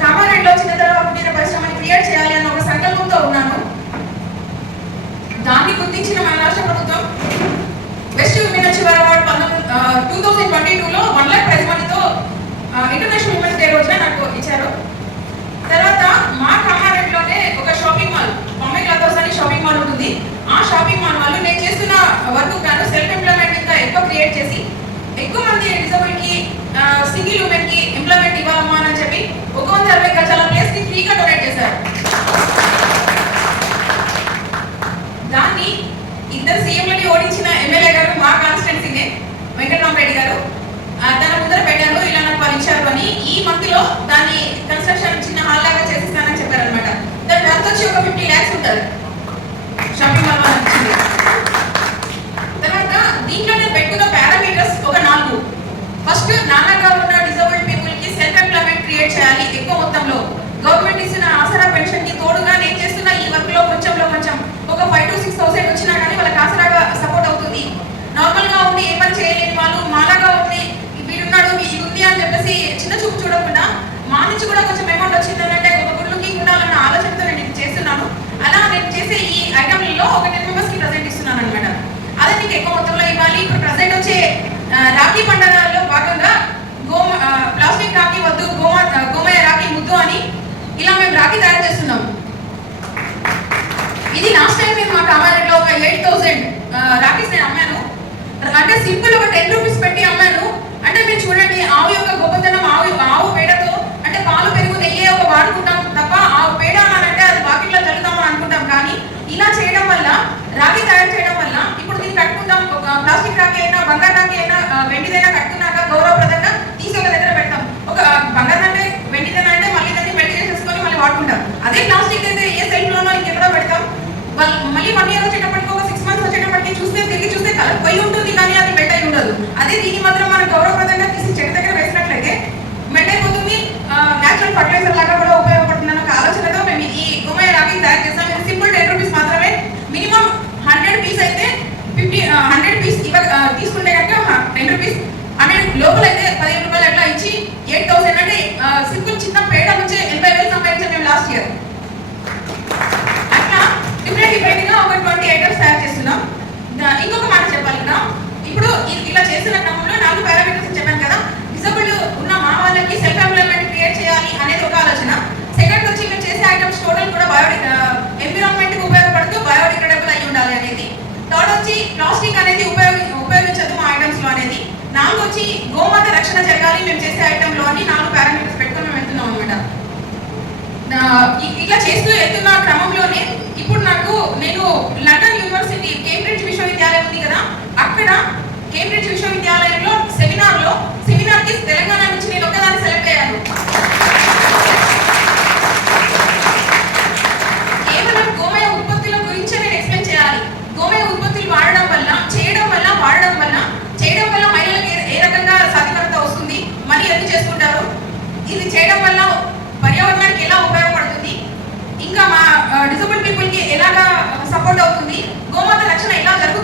కామారెడ్డిలో చిన్నతర కుటీర పరిశ్రమని క్రియేట్ చేయాలి అన్న ఒక సంకల్పంతో ఉన్నాను. దాన్ని గుర్తించిన మన రాష్ట్ర ప్రభుత్వం వెస్ట్ విమెన్ అచీవర్ అవార్డు పంతొమ్మిది టూ థౌసండ్ ట్వంటీ టూలో వన్ లాక్ ప్రైజ్ మనీతో ఇంటర్నేషనల్ ఉమెన్స్ డే రోజున నాకు ఇచ్చారు తర్వాత మా కామారెడ్డిలోనే ఒక షాపింగ్ మాల్ బొమ్మే క్లాత్ అని షాపింగ్ మాల్ ఉంటుంది ఆ షాపింగ్ మాల్ వాళ్ళు నేను చేస్తున్న వర్క్ గాను సెల్ఫ్ ఎంప్లాయ్మెంట్ ఇంకా ఎక్కువ క్రియేట్ చేసి ఎక్కువ మంది డిజబుల్కి సింగిల్ ఉమెన్కి ఎంప్లాయ్మెంట్ ఇవ్వాలమ్మా అని చెప్పి ఒక వంద అరవై గజాల ప్లేస్ని ఫ్రీగా డొనేట్ చేశారు దాన్ని ఇద్దరు సీఎంలని ఓడించిన ఎమ్మెల్యే గారు మా కాన్స్టిట్యున్సీనే వెంకటరామరెడ్డి గారు. తన ముందర పెట్టారు ఇలా నాకు వాళ్ళు అని. ఈ మంత్లో దాన్ని కన్స్ట్రక్షన్ చిన్న హాల్ లాగా చేసిస్తానని చెప్పారనమాట దాని వర్త్ వచ్చి ఒక ఫిఫ్టీ ల్యాక్స్ ఉంటుంది షాపింగ్ మాల్ వచ్చింది తర్వాత దీంట్లో నేను పెట్టుకున్న పారామీటర్స్ ఒక నాలుగు. ఫస్ట్ నాన్నగా ఉన్న డిజబుల్డ్ పీపుల్కి సెల్ఫ్ ఎంప్లాయ్మెంట్ క్రియేట్ చేయాలి ఎక్కువ మొత్తంలో. గవర్నమెంట్ ఇచ్చిన ఆసరా పెన్షన్కి తోడుగానే నేను లో కొంచెంలో కొంచెం. ఒక ఫైవ్ టు సిక్స్ థౌసండ్ వచ్చినా కానీ వాళ్ళకి ఆసరాగా సపోర్ట్ అవుతుంది. నార్మల్గా ఉంది ఉండి ఏ పని చేయలేని వాళ్ళు మాలాగా ఉండి వీడున్నాడు ఇది ఉంది అని చెప్పేసి చిన్న చూపు చూడకుండా మా నుంచి కూడా కొంచెం అమౌంట్ వచ్చింది అంటే ఒక గుడ్ లుకింగ్ ఉండాలన్న ఆలోచనతో నేను ఇది చేస్తున్నాను. అలా నేను చేసే ఈ ఐటమ్లలో ఒక టెన్ మెంబర్స్కి ప్రజెంట్ ఇస్తున్నాను అనమాట అదే మీకు ఎక్కువ మొత్తంలో ఇవ్వాలి. ఇప్పుడు ప్రజెంట్ వచ్చే రాఖీ పండుగలో భాగంగా గో ప్లాస్టిక్ రాఖీ వద్దు గోమా గోమయ రాఖీ ముద్దు అని ఇలా మేము రాఖీ తయారు చేస్తున్నాం. ఇది లాస్ట్ టైం నేను మా కామారెడ్డిలో ఒక ఎయిట్ థౌసండ్ రాకీస్ నేను అమ్మాను. అంటే సింపుల్ ఒక టెన్ రూపీస్ పెట్టి అమ్మాను. అంటే మీరు చూడండి ఆవు యొక్క గొప్పతనం ఆవు ఆవు పేడతో అంటే పాలు పెరుగు నెయ్యి ఒక వాడుకుంటాం తప్ప ఆవు పేడ అనంటే అది బాకెట్లో చల్లుతాము అనుకుంటాం. కానీ ఇలా చేయడం వల్ల రాగి తయారు చేయడం వల్ల ఇప్పుడు దీన్ని కట్టుకుంటాం ఒక ప్లాస్టిక్ రాగి అయినా బంగారు రాగి అయినా వెండిదైనా కట్టుకున్నాక గౌరవప్రదంగా తీసి ఒక దగ్గర పెడతాం ఒక బంగారు అంటే వెండిదైనా అంటే మళ్ళీ దాన్ని మెల్ట్ చేసేసుకొని మళ్ళీ వాడుకుంటాం అదే ప్లాస్టిక్ అయితే ఏ సెల్ఫ్ లోనో ఇంకెక్కడో పెడతాం వాళ్ళు మళ్ళీ వన్ ఇయర్ వచ్చేటప్పటికి ఒక సిక్స్ మంత్స్ వచ్చేటప్పటికి చూస్తే తిరిగి చూస్తే కలర్ పోయి ఉంటుంది కానీ అది మెల్ట్ అయి ఉండదు అదే దీన్ని మాత్రం మనం గౌరవప్రదంగా తీసి చెట్టు దగ్గర వేసినట్లయితే మెల్ట్ అయిపోతుంది న్యాచురల్ ఫర్టిలైజర్ లాగా కూడా ఉపయోగపడుతుంది అన్న ఒక ఆలోచనతో మేము ఈ గోమయ రాగి తయారు చేస్తాం ఇది సింపుల్ టెన్ రూపీస్ మాత్రమే మినిమం హండ్రెడ్ పీస్ అయితే ఫిఫ్టీ హండ్రెడ్ పీస్ ఇవ్వ తీసుకుంటే కనుక టెన్ రూపీస్. హండ్రెడ్ లోపల అయితే పదిహేను రూపాయలు అట్లా ఇచ్చి ఎయిట్ థౌసండ్ అంటే సింపుల్ చిన్న పేడ నుంచి ఎనభై వేలు సంపాదించాం మేము లాస్ట్ ఇయర్ అట్లా డిఫరెంట్ డిఫరెంట్గా ఒక ట్వంటీ ఐటమ్స్ తయారు చేస్తున్నాం. ఇంకొక మాట చెప్పాలి కదా. ఇప్పుడు ఇలా చేసిన క్రమంలో నాలుగు పారామీటర్స్ చెప్పాను కదా డిసబుల్ ఉన్న మా వాళ్ళకి సెల్ఫ్ ఎంప్లాయ్మెంట్ క్రియేట్ చేయాలి అనేది ఒక ఆలోచన సెకండ్ వచ్చి మేము చేసే ఐటమ్స్ టోటల్ కూడా బయో ఎన్విరాన్మెంట్కి ఉపయోగపడుతూ బయోడిగ్రేడబుల్ అయి ఉండాలి అనేది థర్డ్ వచ్చి ప్లాస్టిక్ అనేది ఉపయోగి ఉపయోగించదు మా ఐటమ్స్లో అనేది నాలుగు వచ్చి గోమాత రక్షణ జరగాలి మేము చేసే ఐటమ్ నాలుగు పారామీటర్స్ పెట్టుకొని మేము వెళ్తున్నాం అనమాట ఇట్లా చేస్తూ వెళ్తున్న క్రమంలోనే ఇప్పుడు నాకు నేను లండన్ యూనివర్సిటీ కేంబ్రిడ్జ్ విశ్వవిద్యాలయం ఉంది కదా అక్కడ కేంబ్రిడ్జ్ విశ్వవిద్యాలయంలో సెమినార్లో సెమినార్కి తెలంగాణ నుంచి నేను ఒకదాన్ని సెలెక్ట్ అయ్యాను కేవలం గోమయ ఉత్పత్తుల గురించి నేను ఎక్స్ప్లెయిన్ చేయాలి గోమయ ఉత్పత్తులు వాడడం వల్ల చేయడం వల్ల వాడడం వల్ల చేయడం వల్ల మహిళలకు ఏ- ఏ రకంగా సాధికారత వస్తుంది మనీ ఎందుకు చేసుకుంటారు ఇది చేయడం వల్ల పర్యావరణానికి ఎలా ఉపయోగపడుతుంది? ఇంకా మా డిసబుల్ పీపుల్కి ఎలాగా సపోర్ట్ అవుతుంది? గోమాత రక్షణ ఎలా జరుగుతుంది